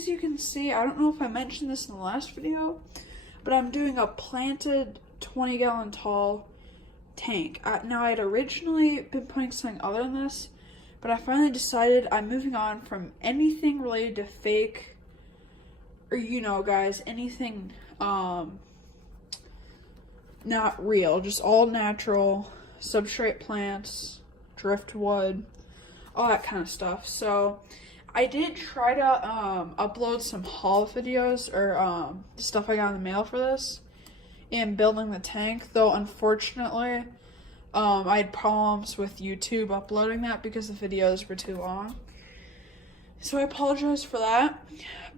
as you can see, I don't know if I mentioned this in the last video, but I'm doing a planted 20-gallon tall tank. Now, I'd originally been putting something other than this, but I finally decided I'm moving on from anything related to fake, or you know guys, anything not real, just all natural, substrate plants, driftwood, all that kind of stuff. So I did try to upload some haul videos or stuff I got in the mail for this and building the tank, though unfortunately I had problems with YouTube uploading that because the videos were too long. So I apologize for that,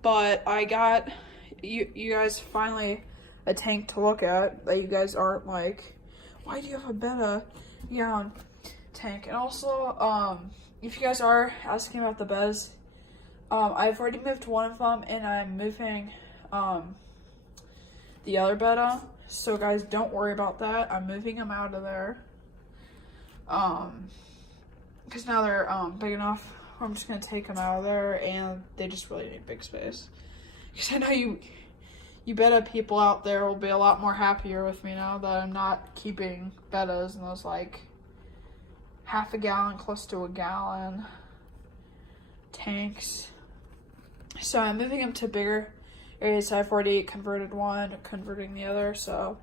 but I got you guys finally a tank to look at that you guys aren't like, why do you have a betta gallon tank? And also, if you guys are asking about the bettas, I've already moved one of them and I'm moving the other betta. So guys, don't worry about that. I'm moving them out of there. Because now they're big enough. I'm just gonna take them out of there, and they just really need big space. Because I know you betta people out there will be a lot more happier with me now that I'm not keeping bettas in those like half a gallon, close to a gallon tanks. So I'm moving them to bigger areas. I've already converted one, converting the other. So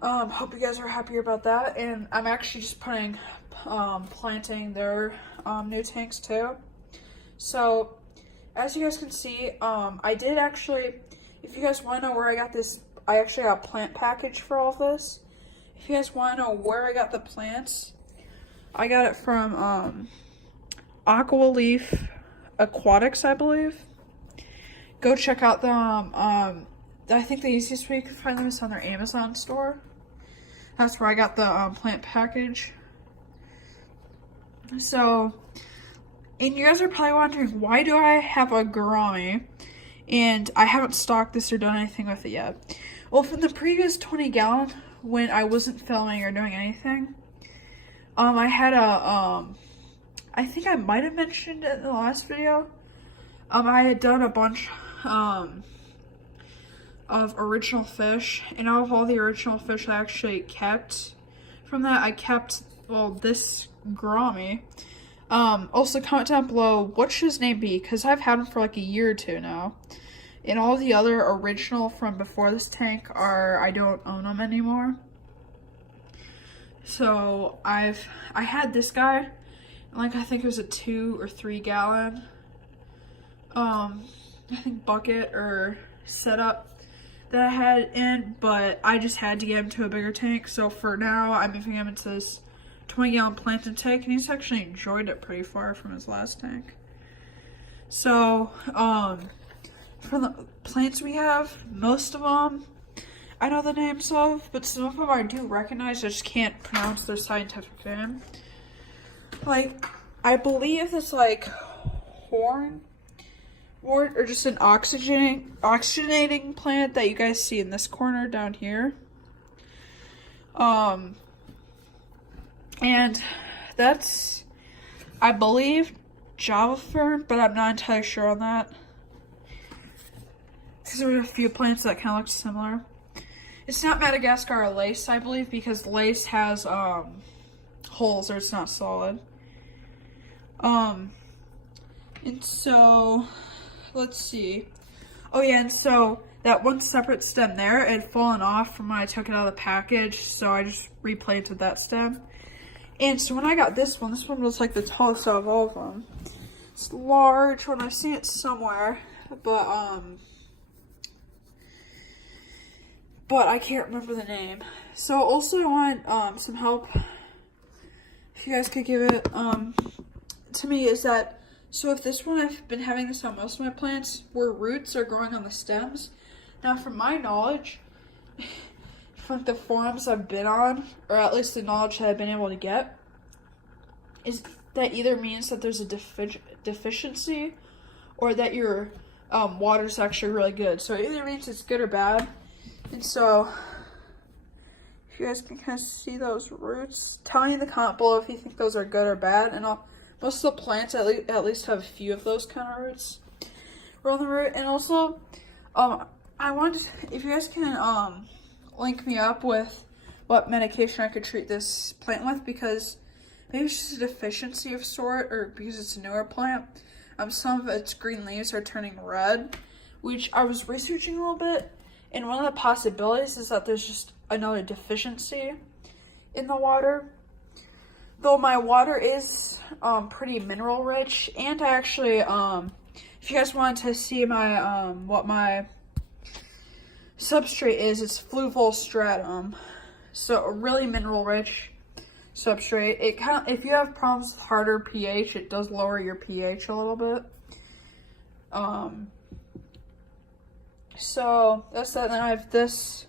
hope you guys are happy about that. And I'm actually just planting their new tanks too. So as you guys can see, I did actually, if you guys want to know where I got this, I actually got a plant package for all of this. If you guys want to know where I got the plants, I got it from AquaLeaf Aquatics, I believe. Go check out them. I think the easiest way you can find them is on their Amazon store. That's where I got the plant package. So, and you guys are probably wondering, why do I have a gourami and I haven't stocked this or done anything with it yet? Well, from the previous 20-gallon, when I wasn't filming or doing anything, I had a, I think I might have mentioned it in the last video. I had done a bunch of original fish, and out of all the original fish I actually kept from that, I kept, well, this gourami. Also comment down below, what should his name be? Because I've had him for like a year or two now. And all the other original from before this tank I don't own them anymore. So I had this guy, like I think it was a 2 or 3 gallon, I think bucket or setup that I had in, but I just had to get him to a bigger tank. So for now, I'm moving him into this 20-gallon planted tank, and he's actually enjoyed it pretty far from his last tank. So, from the plants we have, most of them I know the names of, but some of them I do recognize, I just can't pronounce their scientific name. Like, I believe it's like hornwort, or just an oxygenating plant that you guys see in this corner down here. And that's, I believe, Java fern, but I'm not entirely sure on that. Because there are a few plants that kind of look similar. It's not Madagascar or lace, I believe, because lace has holes or it's not solid. And so, let's see. Oh yeah, and so that one separate stem there, it had fallen off from when I took it out of the package, so I just replanted that stem. And so when I got this one was like the tallest out of all of them. It's large when I see it somewhere, but I can't remember the name. So also I want some help, if you guys could give it to me, is that, so if this one, I've been having this on most of my plants where roots are growing on the stems. Now from my knowledge, from the forums I've been on, or at least the knowledge that I've been able to get, is that either means that there's a deficiency or that your water's actually really good. So it either means it's good or bad. And so, if you guys can kind of see those roots, tell me in the comment below if you think those are good or bad. And most of the plants at least have a few of those kind of roots. grow the root. And also, I wanted, if you guys can link me up with what medication I could treat this plant with, because maybe it's just a deficiency of sort, or because it's a newer plant. Some of its green leaves are turning red, which I was researching a little bit, and one of the possibilities is that there's just another deficiency in the water. Though my water is pretty mineral rich, and I actually, if you guys wanted to see my what my substrate is, it's fluval stratum, so a really mineral rich substrate. It kind of, if you have problems with harder pH, it does lower your pH a little bit. So that's that. And then I have this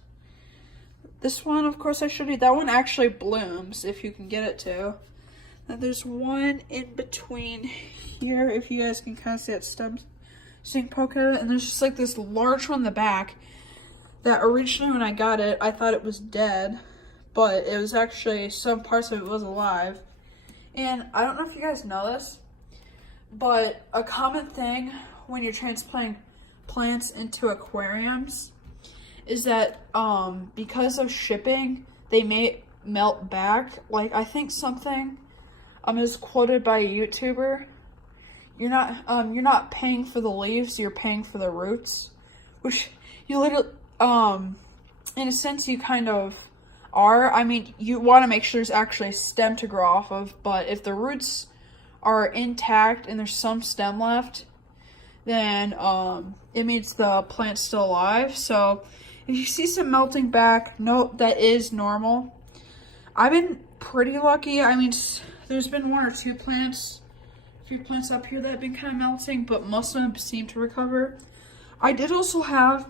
one, of course I showed you. That one actually blooms if you can get it to. Then there's one in between here, if you guys can kind of see that stem poke at it. And there's just like this large one in the back that originally when I got it, I thought it was dead, but it was actually, some parts of it was alive. And I don't know if you guys know this, but a common thing when you're transplanting plants into aquariums is that because of shipping, they may melt back. Like, I think something is quoted by a YouTuber. You're not paying for the leaves, you're paying for the roots, which you literally, in a sense, you kind of are. I mean, you want to make sure there's actually a stem to grow off of, but if the roots are intact and there's some stem left, then it means the plant's still alive. So if you see some melting back, note that is normal. I've been pretty lucky. I mean, there's been one or two plants, a few plants up here that have been kind of melting, but most of them seem to recover. I did also have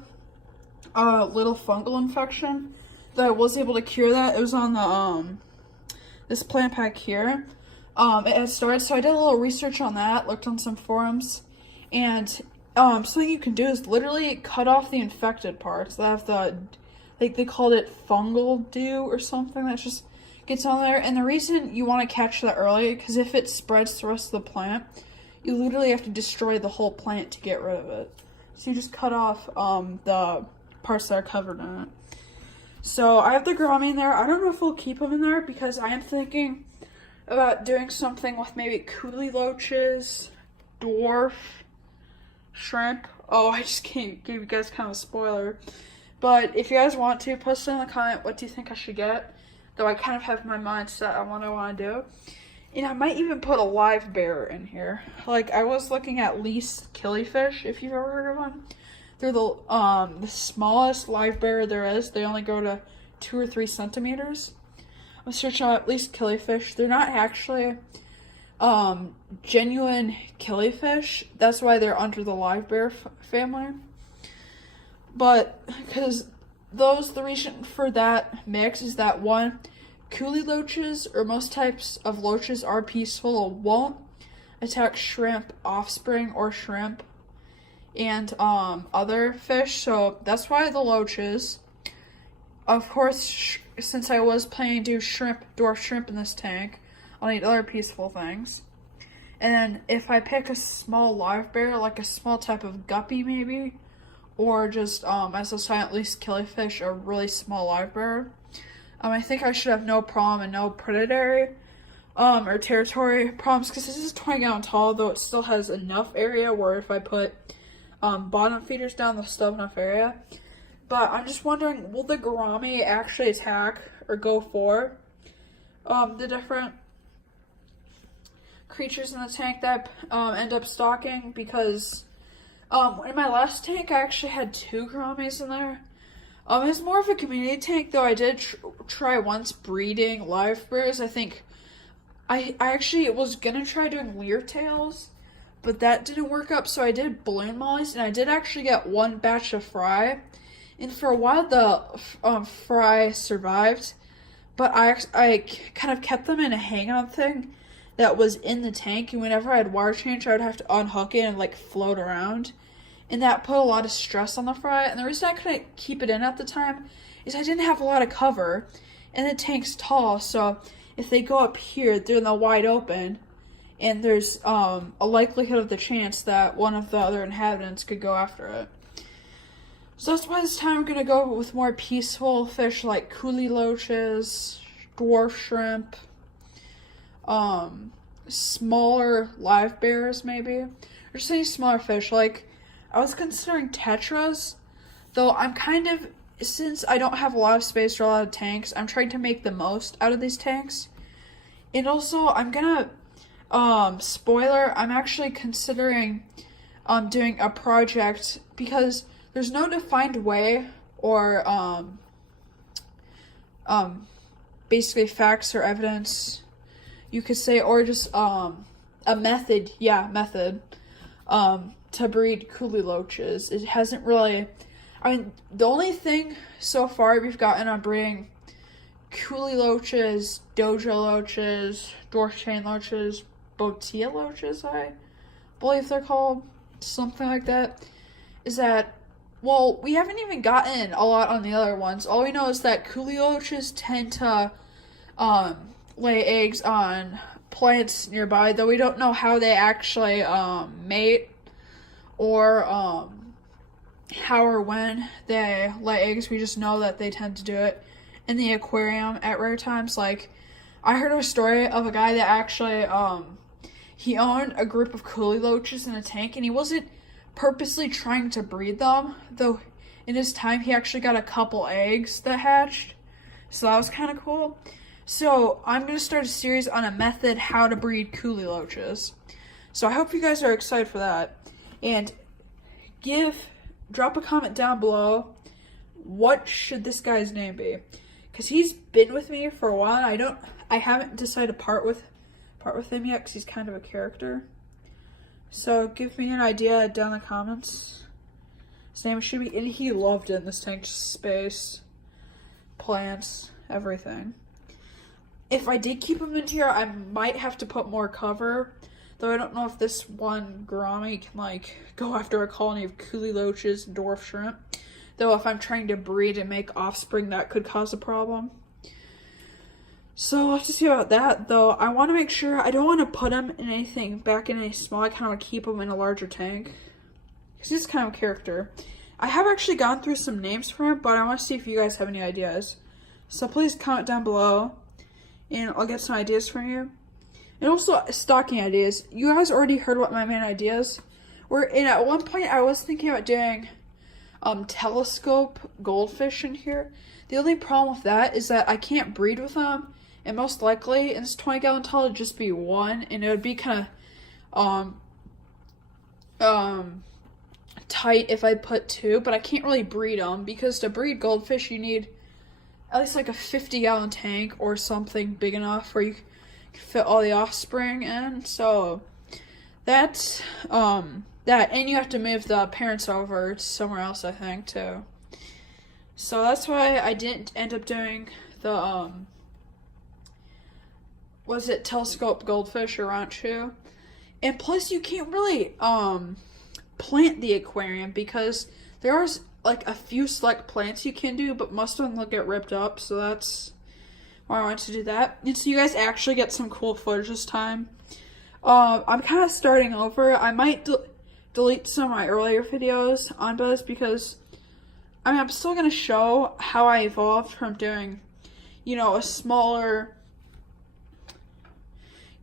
a little fungal infection that I was able to cure that. It was on the this plant pack here. It had started, so I did a little research on that, looked on some forums, and something you can do is literally cut off the infected parts that have the, like, they called it fungal dew or something that just gets on there. And the reason you want to catch that early, because if it spreads to the rest of the plant, you literally have to destroy the whole plant to get rid of it. So you just cut off the parts that are covered in it. So I have the gourami in there. I don't know if we'll keep them in there because I am thinking about doing something with maybe coolie loaches, dwarf shrimp. Oh, I just gave you guys kind of a spoiler. But if you guys want to, post it in the comment, what do you think I should get? Though I kind of have my mind set on what I want to do. And I might even put a live bear in here. Like, I was looking at least killifish, if you've ever heard of them. They're the smallest live bear there is. They only go to 2 or 3 centimeters. I'm searching out at least killifish. They're not actually genuine killifish. That's why they're under the live bear family. But because the reason for that mix is that, one, coolie loaches or most types of loaches are peaceful, won't attack shrimp offspring or shrimp and other fish. So that's why the loaches. Of course, since I was planning to do dwarf shrimp in this tank, I'll need other peaceful things. And then if I pick a small live bear, like a small type of guppy maybe, or just as a sign, at least killifish, a really small live bear, I think I should have no problem and no predatory or territory problems, because this is 20 gallon tall, though it still has enough area where if I put bottom feeders down, there'll still have enough area. But I'm just wondering, will the gourami actually attack or go for the different creatures in the tank that end up stocking? Because in my last tank, I actually had 2 gouramis in there. It's more of a community tank, though I did try once breeding live bears. I think I actually was gonna try doing leer tails, but that didn't work up, so I did balloon mollies, and I did actually get 1 batch of fry. And for a while, the fry survived, but I kind of kept them in a hang-on thing that was in the tank, and whenever I had water change, I would have to unhook it and, like, float around. And that put a lot of stress on the fry. And the reason I couldn't keep it in at the time is I didn't have a lot of cover, and the tank's tall, so if they go up here, they're in the wide open, and there's a likelihood of the chance that one of the other inhabitants could go after it. So that's why this time I'm going to go with more peaceful fish like coolie loaches, dwarf shrimp, smaller live bears maybe, or just any smaller fish. Like, I was considering tetras, though I'm kind of, since I don't have a lot of space or a lot of tanks, I'm trying to make the most out of these tanks. And also, I'm gonna, spoiler, I'm actually considering doing a project because there's no defined way or basically facts or evidence, you could say, or just a method, to breed coolie loaches. It hasn't really, I mean, the only thing so far we've gotten on breeding coolie loaches, dojo loaches, dwarf chain loaches, bottia loaches, I believe they're called, something like that, is that, well, we haven't even gotten a lot on the other ones. All we know is that coolie loaches tend to lay eggs on plants nearby, though we don't know how they actually mate or how or when they lay eggs. We just know that they tend to do it in the aquarium at rare times. Like, I heard a story of a guy that actually he owned a group of coolie loaches in a tank, and he wasn't purposely trying to breed them, though in his time he actually got a couple eggs that hatched, so that was kind of cool. So I'm going to start a series on a method how to breed coolie loaches, so I hope you guys are excited for that. And drop a comment down below, what should this guy's name be, because he's been with me for a while. I haven't decided to part with him yet because he's kind of a character. So give me an idea down in the comments. His name should be, and he loved it in this tank, just space, plants, everything. If I did keep him in here, I might have to put more cover, though I don't know if this one gourami can like go after a colony of coolie loaches and dwarf shrimp. Though if I'm trying to breed and make offspring, that could cause a problem. So we'll have to see about that, though. I want to make sure, I don't want to put him in anything back in any small. I kind of want to keep him in a larger tank, because he's kind of a character. I have actually gone through some names for him, but I want to see if you guys have any ideas. So please comment down below, and I'll get some ideas from you. And also, stocking ideas. You guys already heard what my main ideas were, and at one point I was thinking about doing telescope goldfish in here. The only problem with that is that I can't breed with them. And most likely, in this 20-gallon tub, it'd just be one, and it would be kind of tight if I put two, but I can't really breed them, because to breed goldfish, you need at least like a 50-gallon tank or something big enough where you can fit all the offspring in. So that's that, and you have to move the parents over to somewhere else, I think, too. So that's why I didn't end up doing the was it telescope goldfish or ranchu? And plus, you can't really plant the aquarium, because there are like a few select plants you can do, but most of them will get ripped up. So that's why I wanted to do that. And so you guys actually get some cool footage this time. I'm kind of starting over. I might delete some of my earlier videos on Buzz, because I mean, I'm still going to show how I evolved from doing, you know, a smaller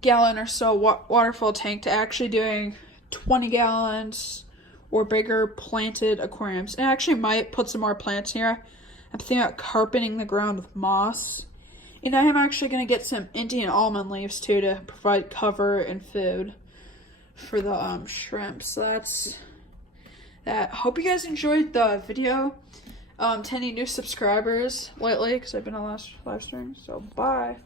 gallon or so waterfall tank to actually doing 20 gallons or bigger planted aquariums. And I actually might put some more plants here. I'm thinking about carpeting the ground with moss. And I am actually going to get some Indian almond leaves too to provide cover and food for the shrimp. So that's that. Hope you guys enjoyed the video. To any new subscribers lately, because I've been on last live stream. So bye.